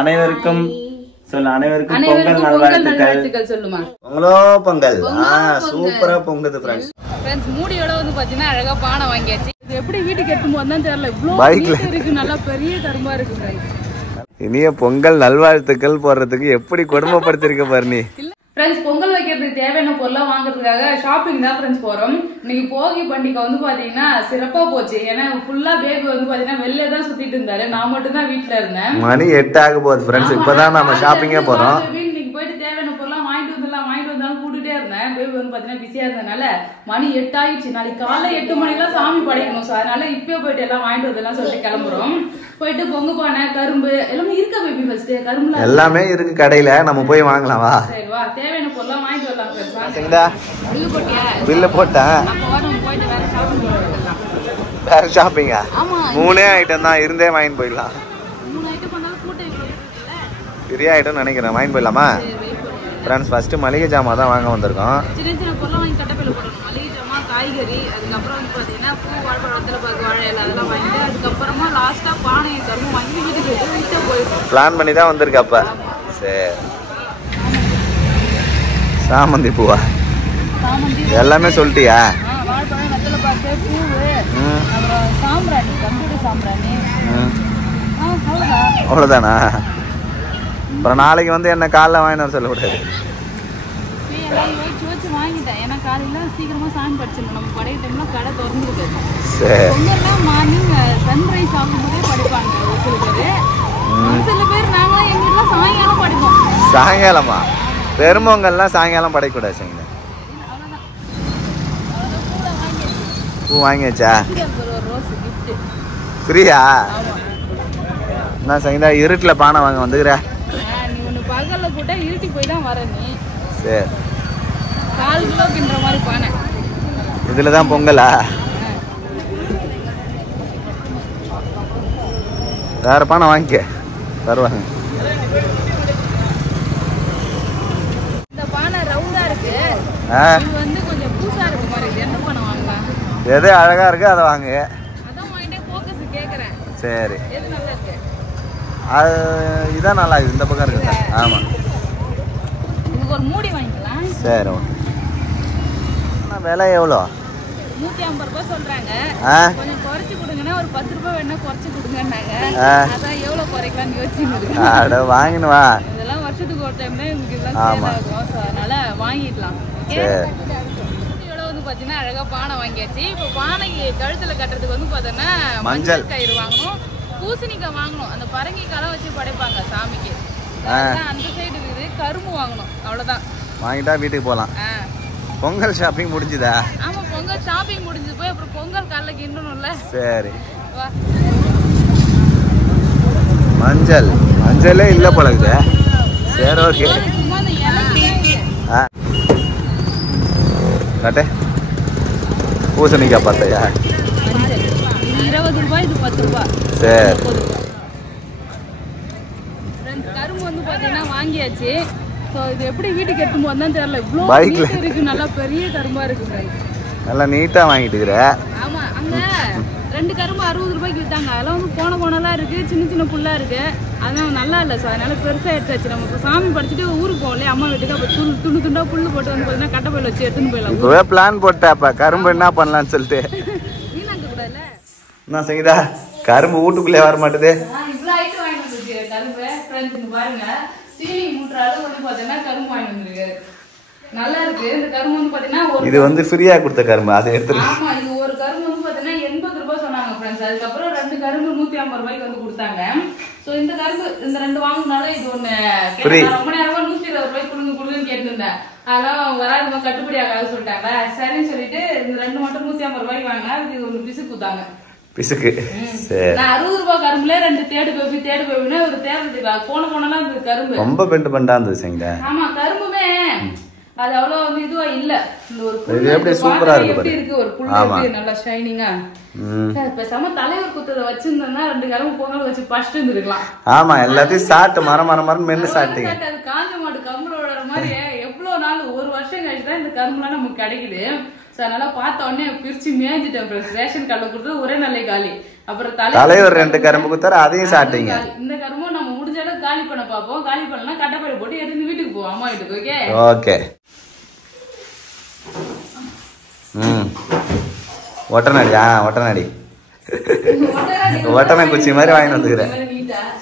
அனைவருக்கும் பொங்கல் நல்வாழ்த்துக்கள் சொல்லுமா. பொங்கல் சூப்பரா பொங்குது ஃப்ரெண்ட்ஸ். மூடியோட வந்து பாத்தீங்கன்னா அழகா பானை வாங்கியாச்சு. இது எப்படி வீட்டுக்கு எடுத்து போதான் தெரியல. இவ்வளவு இருக்கு, நல்லா பெரிய கரும்பா இருக்கு ஃப்ரெண்ட்ஸ். இனிய பொங்கல் நல்வாழ்த்துக்கள் போடுறதுக்கு எப்படி கொடுமைப்படுத்திருக்க பாரு நீ. ஃப்ரெண்ட்ஸ், பொங்கல் வைக்கிறதுக்கு தேவையான பொருளா வாங்குறதுக்காக ஷாப்பிங் தான் ஃப்ரெண்ட்ஸ் போறோம். இன்னைக்கு போகி பண்டிகை வந்து பாத்தீங்கன்னா சிறப்பா போச்சு. ஏன்னா ஃபுல்லா பேபி வந்து பாத்தீங்கன்னா வெளில தான் சுத்திட்டு இருந்தாரு, நான் மட்டும் தான் வீட்டுல இருந்தேன். மணி 8 ஆக போகுது ஃப்ரெண்ட்ஸ். இப்பதான் நம்ம ஷாப்பிங்கே போறோம். இன்னைக்கு போயிட்டு தேவையான பொருளா வாங்கிட்டு வந்தாலும் கூட்டுட்டே இருந்தேன். பேபி வந்து பாத்தீங்கன்னா பிஸியா இருந்ததுனால மணி 8 ஆயிடுச்சு. நாளைக்கு காலைல 8 மணிக்கெல்லாம் சாமி படைக்கணும். ஸோ அதனால இப்பயே போயிட்டு எல்லாம் வாங்கிட்டு வந்தெல்லாம் சொல்லிட்டு கிளம்புறோம். போயிட்டு பொங்க பானை, கரும்பு எல்லாமே இருக்கா பேபி? ஃபர்ஸ்ட் கரும்புல எல்லாமே இருக்கு கடையில, நம்ம போய் வாங்கலாம் வா. சரி வா, தேவையான பொருள்லாம் வாங்கிட்டு வரலாம். பில்லு போட்டியா? பில்லு போட்டேன். போயிட்டு வேற ஷாப்பிங் போயிடலாம். வேற ஷாப்பிங்கா? 3 ஐட்டம் தான், இருந்தே வாங்கிட்டு போயிடலாம். 3 ஐட்டம் பண்ணாலும் கூட்டம் இருக்குல்ல, பெரிய ஐட்டம் நினைக்கிறேன். வாங்கிட்டு போயிடலாமா ஃப்ரெண்ட்ஸ்? ஃபர்ஸ்ட் மளிகை ஜாமான் தான் வாங்க வந்திருக்கோம். சின்ன சின்ன பொருளாக வாங்கி கட்டப்பையில் போடணும். மளிகை ஜாமான், காய்கறி, அதுக்கப்புறம் வந்து பார்த்தீங்கன்னா பூ, வாழைப்பழத்தில் பார்க்க வாழை இலை அதெல்லாம் வாங்கிட்டு அதுக்கப்புறமா லாஸ்ட்டாக பானை கரும்பு வாங்கி வீட்டுக்கு வீட்டாக போயிருக்கோம். பிளான் பண்ணி தான் வந்திருக்கு அப்போ. சரி, சாமந்தி பூவா? எல்லாமே சொல்லிட்டியா? வாழைப்பழம், வெத்தலை பாக்கு, பூவு, அப்புறம் சாம்பிராணி, கம்ப்யூட்டர் சாம்பிராணி. அவ்வளோதானா? அப்புறம் நாளைக்கு வந்து என்ன காலைல வாங்கிட்டு வர சொல்லக்கூடாது. யோசிச்சு வாங்கிட்டேன். ஏன்னா காலையில சீக்கிரமா சாமி படிச்சிடணும். நம்ம படைக்க டைம்ல கடை திறந்துருக்கு. பொங்கல்லாம் மார்னிங் சன்ரைஸ் ஆகும்போதே படிப்பாங்க ஒரு சில பேர். ஒரு சில பேர் நாங்களாம் எங்க வீட்டுல சாயங்காலம் படிப்போம். சாயங்காலமா? பெரும்பொங்கல்லாம் சாயங்காலம் படைக்கூடாது. சரிங்க, பூ வாங்கியாச்சா? ஃப்ரீயா? நான் சங்கீதா இருட்டில் பானை வாங்க வந்துக்கிற. பகல்ல கூட இருட்டி போய் தான் வர நீ. சரி, 4 கிலோக்குன்ற மாதிரி பானை. இதில் தான் பொங்கலா? வேற பானை வாங்கிக்க தருவாங்க. இந்த பானை ரவுண்டா இருக்கு, இது வந்து கொஞ்சம் பூசா இருக்கு மாதிரி. எந்த பானை வாங்கலாம்? எது அழகா இருக்கு அதை வாங்க. அதான் வாங்கிட்டே ஃபோக்கஸ் கேக்குறேன். சரி, எது நல்லா இருக்கு? அது இதான் நல்லா இருக்குது. இந்த பக்கம் இருக்குதா? ஆமாம், இதுக்கு ஒரு மூடி வாங்கிக்கலாம். சரி, ஓகே. விலை எவ்வளோ? 150 ரூபாய் சொல்றாங்க. கொஞ்சம் குறைச்சி கொடுங்கன்னா ஒரு 10 ரூபாய் வேணா குறைச்சி கொடுங்கன்னாங்க. அதான் எவ்வளோ குறைக்கலாம்னு யோசிச்சுங்க. வாங்கினு வா. இதெல்லாம் வருஷத்துக்கு ஒரு டைம் தான் உங்களுக்கு இதெல்லாம் சேல் ஆகும். ஸோ அதனால வாங்கிக்கலாம். இதோட வந்து பார்த்தீங்கன்னா அழகா பானை வாங்கியாச்சு. இப்போ பானைக்கு கழுத்துல கட்டுறதுக்கு வந்து பார்த்தோன்னா மஞ்சள் கயிறு வாங்கணும், பூசணிக்காய் வாங்கணும். அந்த பரங்கிக்காலாம் வச்சு படைப்பாங்க சாமிக்கு. அந்த சைடு இருக்குது. கரும்பு வாங்கணும். அவ்வளோதான். வாங்கிட்டா வீட்டுக்கு போகலாம். பொங்கல் ஷாப்பிங் முடிஞ்சுதா? ஆமா, பொங்கல் ஷாப்பிங் முடிஞ்சு போய் அப்புறம் பொங்கல் காலைல கிண்டணும்ல. சரி, மஞ்சளே இல்ல போலகுது. சரி, ஓகே. கட்டே பூசணிக்காய் பார்த்தையா? 20 ரூபாய், இது 10 ரூபாய். சரி, கரும்பு வந்து பாத்தீங்கன்னா வாங்கியாச்சு. ஸோ இது எப்படி வீட்டுக்கு எடுத்து போதான் தெரியல. இவ்வளோ இருக்கு, நல்லா பெரிய கரும்பா இருக்கு. நல்லா நீட்டா வாங்கிட்டு இருக்கிற. ஆமா, அங்க 2 கரும்பு 60 ரூபாய்க்கு வித்தாங்க. அதெல்லாம் வந்து கோணலாம் இருக்கு, சின்ன சின்ன புல்லா இருக்கு. அதெல்லாம் நல்லா இல்லை. ஸோ அதனால பெருசா எடுத்தாச்சு. நம்ம சாமி படிச்சுட்டு ஊருக்கு போகலையே அம்மா வீட்டுக்கு. அப்போ துண்டு துண்டா புல்லு போட்டு வந்து பார்த்தீங்கன்னா கட்டப்பையில் வச்சு எடுத்துன்னு போயிடலாம். இப்பவே பிளான் போட்டேன். கரும்பு என்ன பண்ணலான்னு சொல்லிட்டு வீணாக்க கூடாதுல்ல. என்ன செய்யுதா? கரும்பு வீட்டுக்குள்ளே வர மாட்டேது. இவ்வளோ ஐட்டம் வாங்கிட்டு வந்துருக்கு கரும்பு. ஃப்ரெண்ட்ஸ் பாருங்க, சீலிங் மூட்டுற அளவு வந்து பாத்தீங்கன்னா கரும்பு வாங்கிட்டு வந்துருக்கு. நல்லா இருக்கு. இந்த கரும்பு வந்து பாத்தீங்கன்னா இது வந்து ஃப்ரீயா கொடுத்த கரும்பு. அதை எடுத்து. ஆமா, இது ஒரு கரும்பு வந்து பாத்தீங்கன்னா 80 ரூபாய் சொன்னாங்க ஃப்ரெண்ட்ஸ். அதுக்கப்புறம் 2 கரும்பு 150 ரூபாய்க்கு வந்து கொடுத்தாங்க. சோ இந்த கரும்பு இந்த 2 வாங்கினால இது ஒண்ணு ரொம்ப நேரமா 120 ரூபாய்க்கு கொடுங்கன்னு கேட்டுருந்தேன். அதெல்லாம் வராதுமா, கட்டுப்படி ஆகாது சொல்லிட்டாங்க. சரின்னு சொல்லிட்டு இந்த 2 மட்டும் 150 ரூபாய்க்கு வாங்கினா இது ஒண்ணு பிசு கொடுத்தாங்க. பிசுக்கு. நான் 60 ரூபாய் கரும்புல 2 தேடு பேபின்னு ஒரு தேடுறதுக்கு போனலாம் இந்த கரும்பு ரொம்ப பெண்டு பெண்டா இருந்துச்சு. ஆமா, கரும்புமே அது அவ்வளவு வந்து இதுவா இல்ல. இந்த ஒரு எப்படி சூப்பரா இருக்கு. எப்படி இருக்கு ஒரு புல்லு நல்லா ஷைனிங்கா. பேசாம தலைவர் குத்தத வச்சிருந்தோம்னா 2 கரும்பு பொங்கல் வச்சு பஷ்டு இருந்துருக்கலாம். ஆமா, எல்லாத்தையும் சாப்பிட்டு மரம் மென்னு சாப்பிட்டீங்க. அது காஞ்ச மாடு கம்பளோட மாதிரி எவ்வளவு நாள், ஒரு வருஷம் கழிச்சு தான் இந்த கரும்புலாம் நமக்கு கிடைக்குது. ஸோ அதனால பார்த்த உடனே பிரிச்சு மேய்ஞ்சிட்டேன் ஃப்ரெண்ட்ஸ். ரேஷன் கார்டில் கொடுத்தது ஒரே நாளே காலி. அப்புறம் தலைவர் 2 கரும்பு குத்தாரு, அதையும் சாப்பிட்டீங்க. இந்த கரும்பும் நம்ம முடிஞ்ச அளவுக்கு காலி பண்ண பாப்போம். காலி பண்ணலாம் கட்டப்பை போட்டு எடுத்து வீட்டுக்கு போவோம், அம்மா வீட்டுக்கு. Okay okay. ஒட்டனடியா? ஒட்டனடி ஒட்டனை குச்சி மாதிரி வாங்கி வந்துக்கிறேன்.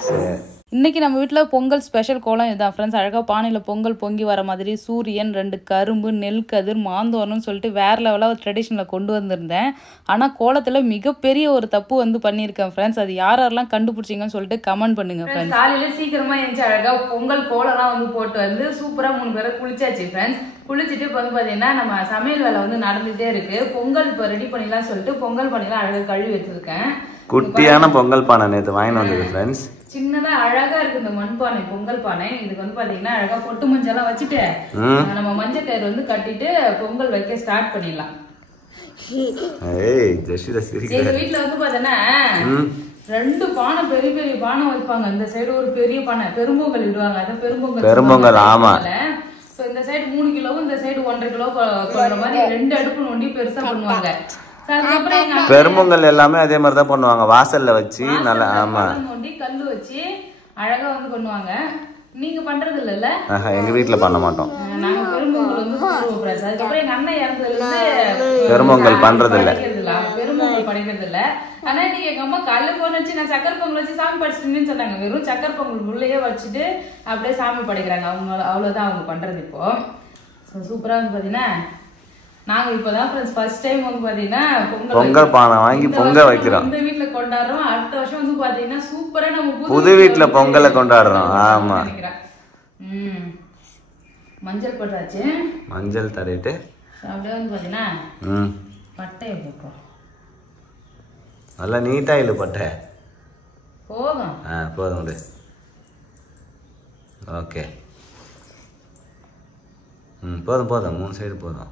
சரி. இன்னைக்கு நம்ம வீட்டில் பொங்கல் ஸ்பெஷல் கோலம் இதுதான் ஃப்ரெண்ட்ஸ். அழகாக பானையில் பொங்கல் பொங்கி வர மாதிரி சூரியன், 2 கரும்பு, நெல் கதிர், மாந்தோரம்னு சொல்லிட்டு வேறு லெவலாக ட்ரெடிஷனில் கொண்டு வந்திருந்தேன். ஆனால் கோலத்தில் மிகப்பெரிய ஒரு தப்பு வந்து பண்ணியிருக்கேன் ஃப்ரெண்ட்ஸ். அது யாரெல்லாம் கண்டுபிடிச்சிங்கன்னு சொல்லிட்டு கமெண்ட் பண்ணுங்க ஃப்ரெண்ட்ஸ். காலையில் சீக்கிரமாக எழுந்துச்சு அழகாக பொங்கல் கோலம்லாம் வந்து போட்டு வந்து சூப்பராக 3 பேரை குளிச்சாச்சு ஃப்ரெண்ட்ஸ். குளிச்சுட்டு இப்போ வந்து பார்த்தீங்கன்னா நம்ம சமையல் வேலை வந்து நடந்துகிட்டே இருக்கு. பொங்கல் இப்போ ரெடி பண்ணிடலாம் சொல்லிட்டு பொங்கல் பண்ணிலாம் அழகாக கழுவி வச்சிருக்கேன். குட்டியான பொங்கல் பானை நேற்று வாங்கிட்டு வந்தது ஃப்ரெண்ட்ஸ். சின்னதா அழகா இருக்கு இந்த மண்பானை, பொங்கல் பானை. இதுக்கு வந்து பாத்தீங்கன்னா அழகா பொட்டு மஞ்சள் வச்சுட்டு நம்ம மஞ்சள் கயிறு வந்து கட்டிட்டு பொங்கல் வைக்க ஸ்டார்ட் பண்ணிடலாம். எங்க வீட்டுல வந்து பாத்தீங்கன்னா 2 பானை, பெரிய பெரிய பானை வைப்பாங்க. இந்த சைடு ஒரு பெரிய பானை பெரும்பொங்கல் இடுவாங்க. அதான் பெரும்பொங்கல். ஆமா. இந்த சைடு 3 கிலோவும் இந்த சைடு 1.5 கிலோ போடுற மாதிரி 2 அடுப்பு நோண்டி பெருசா பண்ணுவாங்க. பெரும்பொங்கல் எல்லாமே அதே மாதிரி தான் பண்ணுவாங்க, வாசல்ல வச்சு நல்லா. ஆமா, நோண்டி கல்லு வச்சு அழகா வந்து பண்ணுவாங்க. நீங்க பண்றது இல்லல்ல? எங்க வீட்டுல பண்ண மாட்டோம். நாங்க பெரும்பொங்கல் வந்து பண்ணுவோம். அதுக்கப்புறம் எங்க அண்ணன் இறந்ததுல இருந்து பெரும்பொங்கல் பண்றது இல்ல, பெரும்பொங்கல் படைக்கிறது இல்ல. ஆனா நீங்க எங்க அம்மா கல்லு போன வச்சு நான் சக்கரை பொங்கல் வச்சு சாமி படைச்சிட்டுன்னு சொன்னாங்க. வெறும் சக்கரை பொங்கல் உள்ளேயே வச்சுட்டு அப்படியே சாமி படைக்கிறாங்க. அவங்க அவ்வளவுதான் அவங்க பண்றது. இப்போ சூப்பரா வந்து பாத்தீங்கன்னா நாங்க இப்பதான் ஃபர்ஸ்ட் டைம் வந்து பாத்தீங்கன்னா பொங்கல் பானை வாங்கி பொங்க வைக்கிறோம். இந்த வீட்டுல கொண்டாடுறோம். அடுத்த வருஷம் வந்து பாத்தீங்கன்னா சூப்பரா நம்ம புது வீட்டுல பொங்கலை கொண்டாடுறோம். ஆமா. மஞ்சள் போட்டாச்சு. மஞ்சள் தடவிட்டு அப்படியே வந்து பாத்தீங்கன்னா பட்டையை போட்டோம். நல்லா நீட்டா இல்ல பட்டை போதும். போதும். ஓகே. போதும் போதும், 3 சைடு போதும்.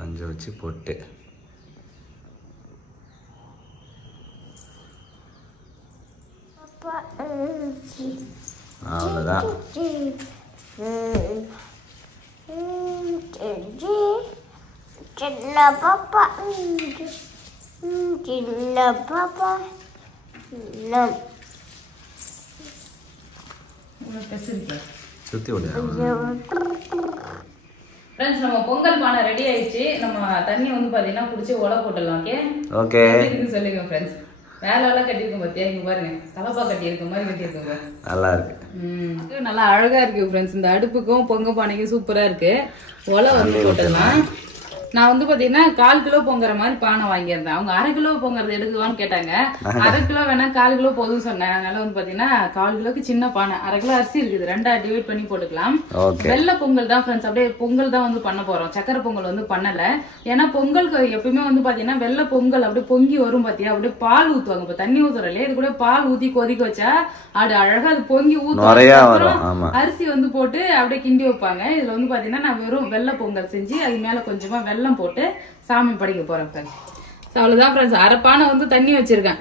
5 வச்சு போட்டு அவ்வளோதான். சுத்தி விடு. ஃப்ரெண்ட்ஸ் நம்ம பொங்கல் பானை ரெடி ஆயிடுச்சு. நம்ம தண்ணி வந்து பாத்தீங்கன்னா குடிச்சு ஒலை போட்டுடலாம். ஓகே சொல்லுங்க ஃப்ரெண்ட்ஸ். வேலை எல்லாம் கட்டியிருக்கோம் பாத்தியா? இங்க பாருங்க, தலப்பா கட்டி இருக்க மாதிரி கட்டியிருக்கோங்க. நல்லா இருக்கு. நல்லா அழகா இருக்கு ஃப்ரெண்ட்ஸ். இந்த அடுப்புக்கும் பொங்க பானைக்கும் சூப்பரா இருக்கு. ஒலை வந்து போட்டுடலாம். நான் வந்து பாத்தீங்கன்னா 1/4 கிலோ பொங்குற மாதிரி பானை வாங்கியிருந்தேன். அவங்க 1/2 கிலோ பொங்குறது எடுக்குவான்னு கேட்டாங்க. 1/2 கிலோ வேணா 1/4 கிலோ போதும் சொன்னேன். அதனால வந்து பாத்தீங்கன்னா 1/4 கிலோக்கு சின்ன பானை, 1/2 கிலோ அரிசி இருக்குது. 2ஆ டிவைட் பண்ணி போட்டுக்கலாம். வெள்ளை பொங்கல் தான் ஃப்ரெண்ட்ஸ். அப்படியே பொங்கல் தான் வந்து பண்ண போறோம். சக்கரை பொங்கல் வந்து பண்ணல. ஏன்னா பொங்கலுக்கு எப்பயுமே வந்து பாத்தீங்கன்னா வெள்ளை பொங்கல் அப்படியே பொங்கி வரும் பாத்தியா, அப்படியே பால் ஊத்துவாங்க. இப்ப தண்ணி ஊத்துறோம் இல்லையா, இது கூட பால் ஊத்தி கொதிக்க வச்சா அது அழகா அது பொங்கி ஊத்தும். அரிசி வந்து போட்டு அப்படியே கிண்டி வைப்பாங்க. இதுல வந்து பாத்தீங்கன்னா நான் வெறும் வெள்ளை பொங்கல் செஞ்சு அது மேல கொஞ்சமா வெல்லம் போட்டு சாமி படைக்க போறேன் ஃப்ரெண்ட்ஸ். அவ்வளவுதான் ஃப்ரெண்ட்ஸ். 1/2 பானை வந்து தண்ணி வச்சிருக்கேன்.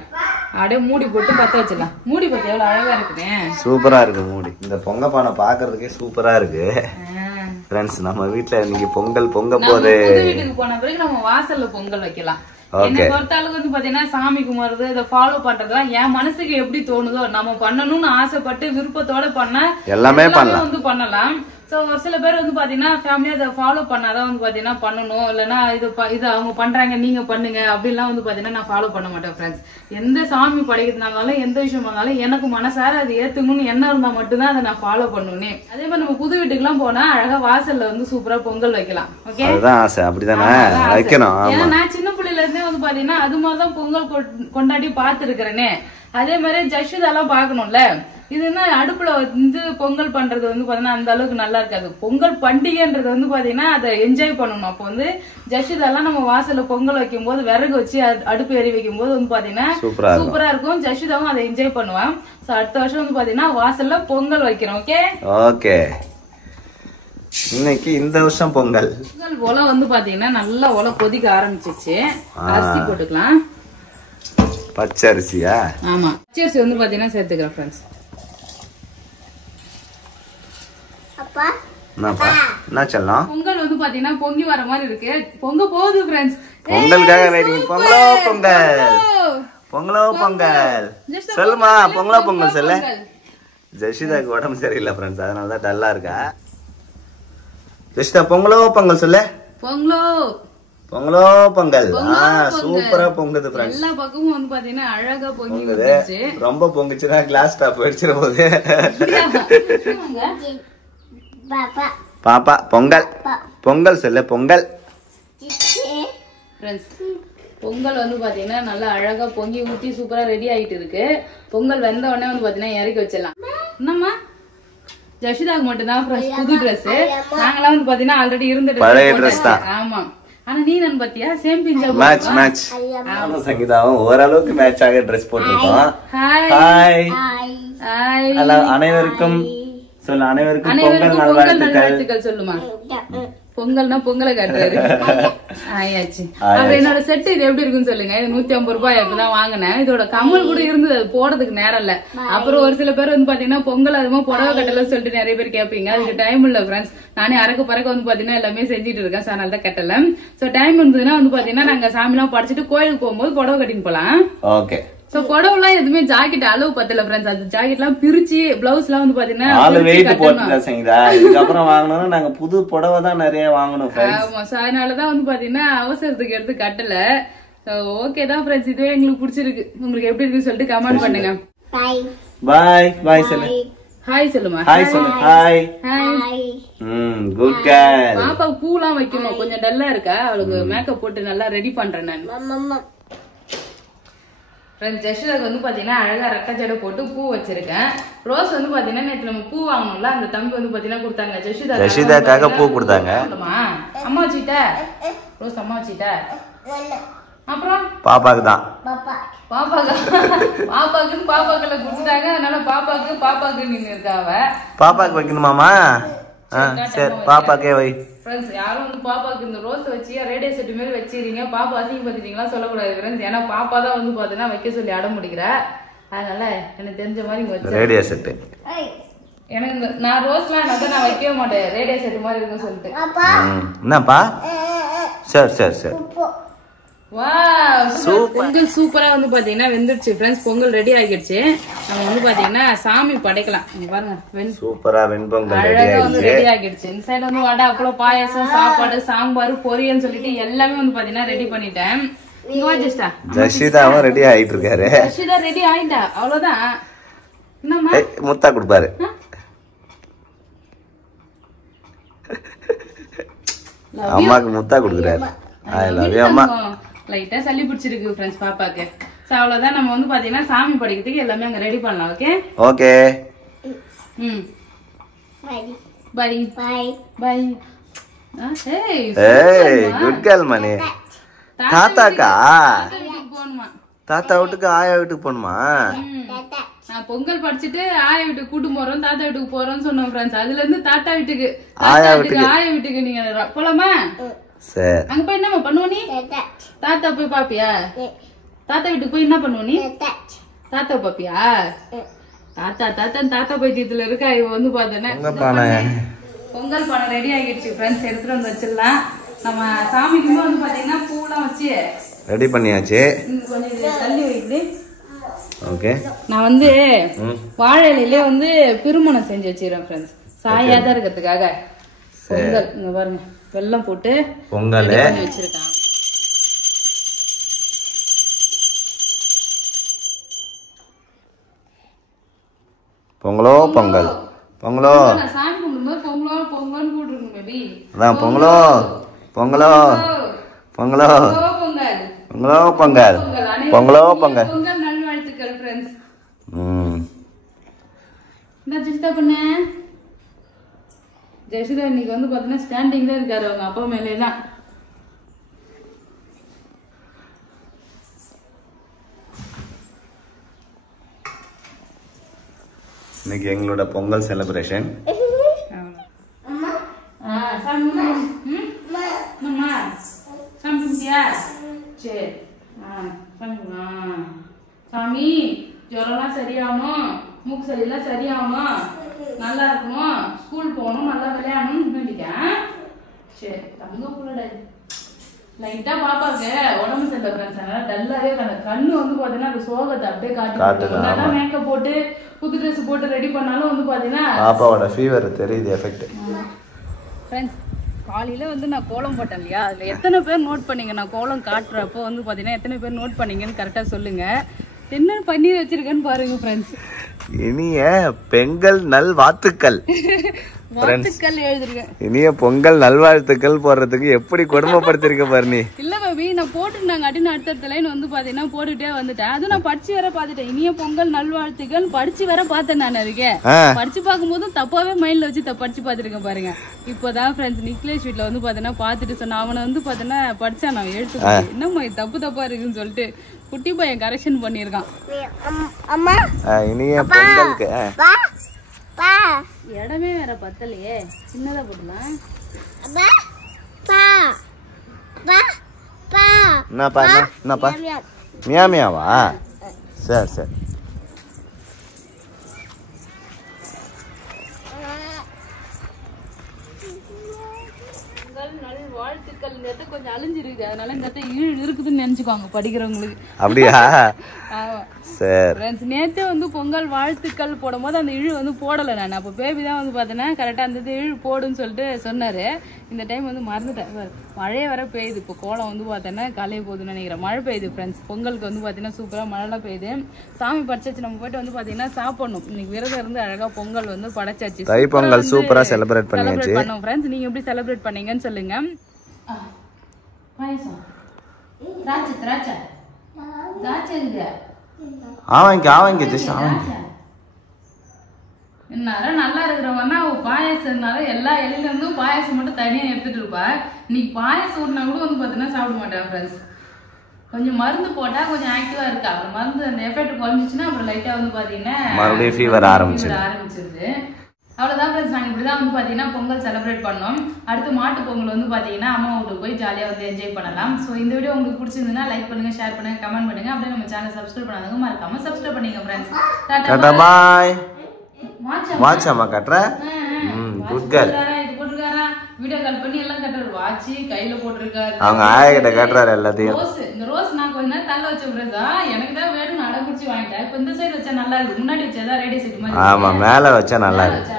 அப்படியே மூடி போட்டு பத்த வச்சிடலாம். மூடி பத்தி எவ்வளவு அழகா இருக்குங்க. சூப்பரா இருக்கு மூடி. இந்த பொங்க பானை பாக்குறதுக்கே சூப்பரா இருக்கு ஃப்ரெண்ட்ஸ். நம்ம வீட்டுல இன்னைக்கு பொங்கல் பொங்க போது. வீட்டுக்கு போன பிறகு நம்ம வாசல்ல பொங்கல் வைக்கலாம். என்னை பொறுத்த அளவுக்கு வந்து பாத்தீங்கன்னா சாமி கும்பிடுறது, இதை ஃபாலோ பண்றதுலாம் என் மனசுக்கு எப்படி தோணுதோ நம்ம பண்ணணும்னு ஆசைப்பட்டு விருப்பத்தோட பண்ண எல்லாமே வந்து பண்ணலாம். சோ ஒரு சில பேர் வந்து பாத்தீங்கன்னா ஃபேமிலியா அதை ஃபாலோ பண்ணாதான் வந்து பாத்தீங்கன்னா பண்ணணும். இல்லைன்னா இது அவங்க பண்றாங்க நீங்க பண்ணுங்க அப்படின்லாம் வந்து பாத்தீங்கன்னா நான் ஃபாலோ பண்ண மாட்டேன் ஃப்ரெண்ட்ஸ். எந்த சாமி படைக்கிறதுனாலும் எந்த விஷயம் இருந்தாலும் எனக்கு மனசார அது ஏத்துக்கணும்னு என்ன இருந்தா மட்டும்தான் அதை நான் ஃபாலோ பண்ணுவேன். அதே மாதிரி நம்ம புது வீட்டுக்கு எல்லாம் போனா அழகா வாசல்ல வந்து சூப்பரா பொங்கல் வைக்கலாம். ஓகே, ஏன்னா நான் சின்ன பிள்ளைல இருந்தே வந்து பாத்தீங்கன்னா அது மாதிரிதான் பொங்கல் கொண்டாடி பாத்துருக்கிறேனே. அதே மாதிரி ஜஷுதெல்லாம் பாக்கணும்ல. இது என்ன அடுப்புல வந்து பொங்கல் பண்றது வந்து பாத்தீங்கன்னா அந்த அளவுக்கு நல்லா இருக்காது. பொங்கல் பண்டிகைன்றது வந்து பாத்தீங்கன்னா அதை என்ஜாய் பண்ணணும். அப்போ வந்து ஜஷுதெல்லாம் நம்ம வாசல்ல பொங்கல் வைக்கும் போது விறகு வச்சு அடுப்பு எரி வைக்கும் போது வந்து பாத்தீங்கன்னா சூப்பரா இருக்கும். ஜஷுதாவும் அதை என்ஜாய் பண்ணுவான். சோ அடுத்த வருஷம் வந்து பாத்தீங்கன்னா வாசல்ல பொங்கல் வைக்கிறோம். Okay okay. இன்னைக்கு இந்த வருஷம் பொங்கல் ஒலை வந்து பாத்தீங்கன்னா நல்லா ஒலை கொதிக்க ஆரம்பிச்சிச்சு. அரிசி போட்டுக்கலாம். பச்சை அரிசியா? ஆமா, பச்சை அரிசி வந்து பாத்தீங்கன்னா சேர்த்துக்கிறேன் ஃப்ரெண்ட்ஸ். என்னப்பா என்ன சொல்லலாம்? பொங்கல் வந்து பாத்தீங்கன்னா பொங்கி வர மாதிரி இருக்கு. பொங்க போகுது ஃப்ரெண்ட்ஸ். பொங்கலுக்காக வெயிட்டிங். பொங்கலோ பொங்கல், பொங்கலோ பொங்கல். சொல்லுமா பொங்கலோ பொங்கல் சொல்லு. ஜெஷிதாக்கு உடம்பு சரியில்லை ஃப்ரெண்ட்ஸ், அதனால தான் டல்லா இருக்கா. ஜெஷிதா பொங்கலோ பொங்கல் சொல்லு. பொங்கலோ பொங்கலோ பொங்கல். சூப்பரா பொங்குது ஃப்ரெண்ட்ஸ். எல்லா பக்கமும் வந்து பாத்தீங்கன்னா அழகா பொங்கி வந்துருச்சு. ரொம்ப பொங்குச்சுன்னா கிளாஸ் டாப் வெடிச்சிர போகுது. பாப்பா பொங்கல் பொங்கல் சொல்லு. பொங்கல் பொங்கல் வந்து பாத்தீங்கன்னா நல்லா அழகா பொங்கி ஊத்தி சூப்பரா ரெடி ஆயிட்டு இருக்கு. பொங்கல் வெந்த உடனே வந்து பாத்தீங்கன்னா இறக்கி வச்சிடலாம். என்னம்மா ஜஷிதாக்கு மட்டும் தான் புது ட்ரெஸ். நாங்கெல்லாம் வந்து பாத்தீங்கன்னா ஆல்ரெடி இருந்த பழைய ட்ரெஸ் தான். ஆமா, ஆனா நீ நான் பாத்தியா சேம் பிஞ்சா மேட்ச் மேட்ச். ஆமா சங்கீதாவும் ஓரளவுக்கு மேட்ச் ஆக ட்ரெஸ் போட்டுருக்கோம். ஹாய் ஹாய் அனைவருக்கும் சொல்லு. அனைவருக்கும் பொங்கல் நல்வாழ்த்துக்கள் சொல்லுமா. பொங்கல்னா பொங்கலை காட்டுறாரு. ஆயாச்சு. அப்ப என்னோட செட்டு இது எப்படி இருக்குன்னு சொல்லுங்க. இது 150 ரூபாய் இப்பதான் வாங்கினேன். இதோட கமல் கூட இருந்தது, அது போடுறதுக்கு நேரம் இல்ல. அப்புறம் ஒரு சில பேர் வந்து பாத்தீங்கன்னா பொங்கல் அதுமா புடவை கட்டல சொல்லிட்டு நிறைய பேர் கேட்பீங்க. அதுக்கு டைம் இல்ல ஃப்ரெண்ட்ஸ். நானே அறக்க பறக்க வந்து பாத்தீங்கன்னா எல்லாமே செஞ்சுட்டு இருக்கேன். சோ அதனால தான் கட்டல. சோ டைம் இருந்ததுன்னா வந்து பாத்தீங்கன்னா நாங்க சாமி எல்லாம் படிச்சுட்டு கோயிலுக்கு போகும்போது புடவை கட்டின்னு போலாம். ஓகே. சோ புடவைலாம் எதுவுமே ஜாக்கெட் அளவு பத்தல ஃப்ரெண்ட்ஸ். அது ஜாக்கெட் எல்லாம் பிரிச்சு பிளவுஸ் எல்லாம் வந்து பாத்தீங்கன்னா ஆளு வெயிட் போட்டுட்டேன் சங்கீதா. இதுக்கு அப்புறம் வாங்கணும்னா நாங்க புது புடவை தான் நிறைய வாங்கணும் ஃப்ரெண்ட்ஸ். ஆமா, சோ அதனாலதான் வந்து பாத்தீங்கன்னா அவசரத்துக்கு எடுத்து கட்டல. ஓகே தான் ஃப்ரெண்ட்ஸ், இதுவே எங்களுக்கு பிடிச்சிருக்கு. உங்களுக்கு எப்படி இருக்குன்னு சொல்லிட்டு கமெண்ட் பண்ணுங்க. பாய் பாய் பாய் சொல்லு. ஹாய் சொல்லுமா. ஹாய் சொல்லு. Hi hi. Good girl. பாப்பா பூலாம் வைக்கணும், கொஞ்சம் டல்லா இருக்கா. அவளுக்கு மேக்கப் போட்டு நல்லா ரெடி பண்றேன் நான். ஜஷிதாக்கு வந்து பாத்தீங்கன்னா அழகா ரெட்டை ஜடை போட்டு பூ வச்சிருக்கேன். ரோஸ் வந்து பாத்தீங்கன்னா நேற்று நம்ம பூ வாங்கணும்ல, அந்த தம்பி வந்து பாத்தீங்கன்னா கொடுத்தாங்க. ஜஷிதாக்காக பூ கொடுத்தாங்க. அம்மா வச்சுட்ட ரோஸ், அம்மா வச்சுட்ட. அப்புறம் பாப்பாக்கு தான். பாப்பாக்குல குடுத்துட்டாங்க. அதனால பாப்பாக்கு நீங்க இருக்காவ. பாப்பாக்கு வைக்கணுமாமா? சரி பாப்பாக்கே வை. ஃப்ரெண்ட்ஸ் யாரும் வந்து பாப்பாக்கு இந்த ரோஸ் வச்சு ரேடியோ செட் மாதிரி வச்சிருக்கீங்க. பாப்பா அசிங்கப்படுத்திட்டீங்களா சொல்லக்கூடாது ஃப்ரெண்ட்ஸ். ஏன்னா பாப்பா தான் வந்து பாத்தீங்கன்னா வைக்க சொல்லி அடம் முடிக்கிறா. அதனால எனக்கு தெரிஞ்ச மாதிரி வச்சு ரேடியோ செட். எனக்கு நான் ரோஸ்லாம் நான் வைக்கவே மாட்டேன், ரேடியோ செட் மாதிரி இருக்குன்னு சொல்லிட்டு. என்னப்பா? சரி சரி சரி. பொங்கல் சூப்பரா வந்து பாத்தீங்கன்னா வெந்துருச்சு ஃப்ரெண்ட்ஸ். பொங்கல் ரெடி ஆகிடுச்சு. நம்ம வந்து பாத்தீங்கன்னா சாமி படைக்கலாம். பாருங்க சூப்பரா வெண்பொங்கல் அழகா வந்து ரெடி ஆகிடுச்சு. இந்த சைடு வந்து வடை, அப்பளம், பாயாசம், சாப்பாடு, சாம்பார், பொரியல் சொல்லிட்டு எல்லாமே வந்து பாத்தீங்கன்னா ரெடி பண்ணிட்டேன். இங்க வா ஜெஸ்டா. ஜஷிதாவும் ரெடி ஆயிட்டு இருக்காரு. ஜஷிதா ரெடி ஆயிட்டா, அவ்வளவுதான். என்னம்மா முத்தா கொடுப்பாரு. அம்மாக்கு முத்தா கொடுக்குறாரு. ஐ லவ் யூ அம்மா. லைட்டா சளி பிடிச்சிருக்கு ஃப்ரெண்ட்ஸ் பாப்பாக்கு. சோ அவ்வளவுதான். நம்ம வந்து பாத்தீங்கன்னா சாமி படைக்கிறதுக்கு எல்லாமே அங்க ரெடி பண்ணலாம். Okay okay. Bye bye bye. ஏய் குட் கேர்ள் மணி. தாத்தாக்கா? தாத்தா வீட்டுக்கு ஆயா வீட்டுக்கு போணுமா? நான் பொங்கல் படிச்சுட்டு ஆயா வீட்டுக்கு கூட்டு போறோம், தாத்தா வீட்டுக்கு போறோம்னு சொன்னோம் ஃப்ரெண்ட்ஸ். அதுல இருந்து தாத்தா வீட்டுக்கு ஆயா வீட்டுக்கு நீங்க போலாமா? சரி. அங்க போய் என்ன பண்ணுவ நீ? தாத்தா போய் பாப்பியா? தாத்தா வீட்டுக்கு போய் என்ன பண்ணுவ நீ? தாத்தா பாப்பியா? தாத்தா பைத்தியத்துல இருக்கா இவ வந்து பாத்தேன்னா. பொங்கல் பானை ரெடி ஆகிடுச்சு ஃப்ரெண்ட்ஸ். எடுத்துட்டு வந்து வச்சிடலாம். நம்ம சாமிக்கு வந்து பாத்தீங்கன்னா பூலாம் வச்சு ரெடி பண்ணியாச்சு. கொஞ்சம் தள்ளி வைக்குது. ஓகே. நான் வந்து வாழை இலையிலே வந்து திருமணம் செஞ்சு வச்சிருக்கேன் ஃப்ரெண்ட்ஸ். சாயாதான் இருக்கிறதுக்காக. பொங்கல் இங்க பாருங்க வெல்லம் போட்டு பொங்கல் வச்சிருக்கேன். பொங்கலோ பொங்கல். பொங்கலோ சாமி கும்பிடும்போது பொங்கலோ பொங்கல்னு கூட்டிருக்கோம் பேபி. அதான் பொங்கலோ பொங்கலோ பொங்கலோ பொங்கல் பொங்கலோ பொங்கல் பொங்கலோ பொங்கல். பொங்கல் நல்வாழ்த்துக்கள் ஃப்ரெண்ட்ஸ். என்ன ஜெசிதா பண்ண? ஜெசிதா இன்னைக்கு வந்து பாத்தீங்கன்னா ஸ்டாண்டிங்ல இருக்காரு அவங்க அப்பா மேலே தான். இன்னைக்கு எங்களோட பொங்கல் செலிப்ரேஷன். சாமி ஜுரம்லாம் சரியாகணும், மூக்கு சளி எல்லாம் சரியாகணும், நல்லா இருக்கணும், ஸ்கூல் போகணும் நல்லா விளையாடணும்னு நினைக்கிறேன். சரி தங்க புள்ளடா லைட்டா பாப்பாக்கு உடம்பு சரியில்லை ஃப்ரெண்ட்ஸ், அதனால டல்லாவே கண்ணு வந்து பாத்தீங்கன்னா அந்த சோகத்தை அப்படியே காட்டுது. மேக்கப் போட்டு புது ட்ரெஸ் போட்டு ரெடி பண்ணாலும் வந்து பாத்தீங்கன்னா பாப்பாவோட ஃபீவர் தெரியுது எஃபெக்ட். ஃப்ரெண்ட்ஸ் காலையில வந்து நான் கோலம் போட்டேன் இல்லையா, அதுல எத்தனை பேர் நோட் பண்ணீங்க நான் கோலம் காட்டுறப்போ வந்து பாத்தீங்கன்னா எத்தனை பேர் நோட் பண்ணீங்கன்னு கரெக்டா சொல்லுங்க. என்ன பண்ணி வச்சிருக்கேன்னு பாருங்க ஃப்ரெண்ட்ஸ். இனிய பெண்கள் நல்வாழ்த்துக்கள். இனிய பொங்கல் நல்வாழ்த்துக்கள் போடுறதுக்கு எப்படி கொடுமைப்படுத்திருக்க பாரு நீ. இல்ல பேபி நான் போட்டுருந்தாங்க அப்படின்னு அடுத்த லைன் வந்து பாத்தீங்கன்னா போட்டுட்டே வந்துட்டேன். அது நான் படிச்சு வர பாத்துட்டேன். இனிய பொங்கல் நல்வாழ்த்துக்கள் படிச்சு வர பார்த்தேன் நான். அதுக்கே படிச்சு பார்க்கும் போதும் தப்பாவே மைண்ட்ல வச்சு படிச்சு பாத்துருக்கேன் பாருங்க. இப்பதான் ஃப்ரெண்ட்ஸ் நிக்லேஷ் வீட்ல வந்து பாத்தீங்கன்னா பாத்துட்டு சொன்ன அவனை வந்து பாத்தீங்கன்னா படிச்சா நான் எழுத்து என்னம்மா தப்பு தப்பா இருக்குன்னு சொல்லிட்டு குட்டி பையன் கரெக்ஷன் பண்ணிருக்கான். இனிய பொங்கலுக்கு இடமே வேற பத்தலையே, சின்னதா போடலாம். என்னப்பா மியா மியாவா? சரி சரி. வாழ்த்துக்கள் கொஞ்சம் அழிஞ்சிருக்கு, அதனால இந்த இருக்குதுன்னு நினைச்சுக்கோங்க படிக்கிறவங்களுக்கு. அப்படியா? நேத்தே வந்து பொங்கல் வாழ்த்துக்கள் போடும் போது அந்த இழு வந்து போடலை நான். அப்போ பேபி தான் வந்து பார்த்தேன்னா கரெக்டாக அந்த இழு போடுன்னு சொல்லிட்டு சொன்னாரு. இந்த டைம் வந்து மறந்துட்டேன். மழையே வர பெய்யுது. இப்போ கோலம் வந்து பார்த்தோன்னா காலையே போகுதுன்னு நினைக்கிறேன். மழை பெய்யுது ஃப்ரெண்ட்ஸ். பொங்கலுக்கு வந்து பார்த்தீங்கன்னா சூப்பராக மழைலாம் பெய்யுது. சாமி படைச்சாச்சு, நம்ம போயிட்டு வந்து பார்த்தீங்கன்னா சாப்பிடணும். இன்னைக்கு விரதம் இருந்து அழகாக பொங்கல் வந்து படைச்சாச்சு. தை பொங்கல் சூப்பரா செலிப்ரேட் பண்ணோம் ஃப்ரெண்ட்ஸ். நீங்க எப்படி செலிப்ரேட் பண்ணீங்கன்னு சொல்லுங்க. பாயசம் திராட்சை திராட்சை திராட்சை இருக்கு. நல்லா இருக்கிறவங்கன்னா பாயசம்னால எல்லா எலில இருந்தும் பாயசம் மட்டும் தனியா எடுத்துட்டு இருப்பா. இன்னைக்கு பாயசம் ஊட்டினா கூட வந்து பாத்தீங்கன்னா சாப்பிட மாட்டேன் ஃப்ரெண்ட்ஸ். கொஞ்சம் மருந்து போட்டா கொஞ்சம் ஆக்டிவா இருக்கா. அந்த மருந்து அந்த எஃபெக்ட் குறைஞ்சிச்சுன்னா அப்புறம் லைட்டா வந்து பாத்தீங்கன்னா மறுபடியும் ஃபீவர் ஆரம்பிச்சிருது. அவ்வளவுதான் ஃப்ரெண்ட்ஸ். நாங்க இப்படிதான் வந்து பாத்தீங்கன்னா பொங்கல் செலிப்ரேட் பண்ணோம். அடுத்து மாட்டு பொங்கல் வந்து பாத்தீங்கன்னா அம்மா வீட்டுக்கு போய் ஜாலியா வந்து என்ஜாய் பண்ணலாம். சோ இந்த வீடியோ உங்களுக்கு பிடிச்சிருந்தா லைக் பண்ணுங்க, ஷேர் பண்ணுங்க, கமெண்ட் பண்ணுங்க. அப்படியே நம்ம சேனல் சப்ஸ்கிரைப் பண்ணாதவங்க மறக்காம சப்ஸ்கிரைப் பண்ணுங்க ஃப்ரெண்ட்ஸ். டாடா பாய். வாட்ச்மா கட்டற. Good girl. இது போட்டுருக்காரா வீடியோ கால் பண்ணி எல்லாம் கட்டறாரு. வாட்ச் கையில போட்டுருக்காரு. அவங்க ஆயா கிட்ட கட்டறாரு எல்லாத்தையும். இந்த ரோஸ் நான் கொஞ்ச நேரம் தள்ள வச்ச ஃப்ரெண்ட்ஸா எனக்கு தான் வேணும் அட குடிச்சு வாங்கிட்டேன். இப்போ இந்த சைடு வச்சா நல்லா இருக்கு. முன்னாடி வச்சா தான் ரேடியோ செட் மாதிரி. ஆமா மேல வச்சா நல்லா இருக்கு.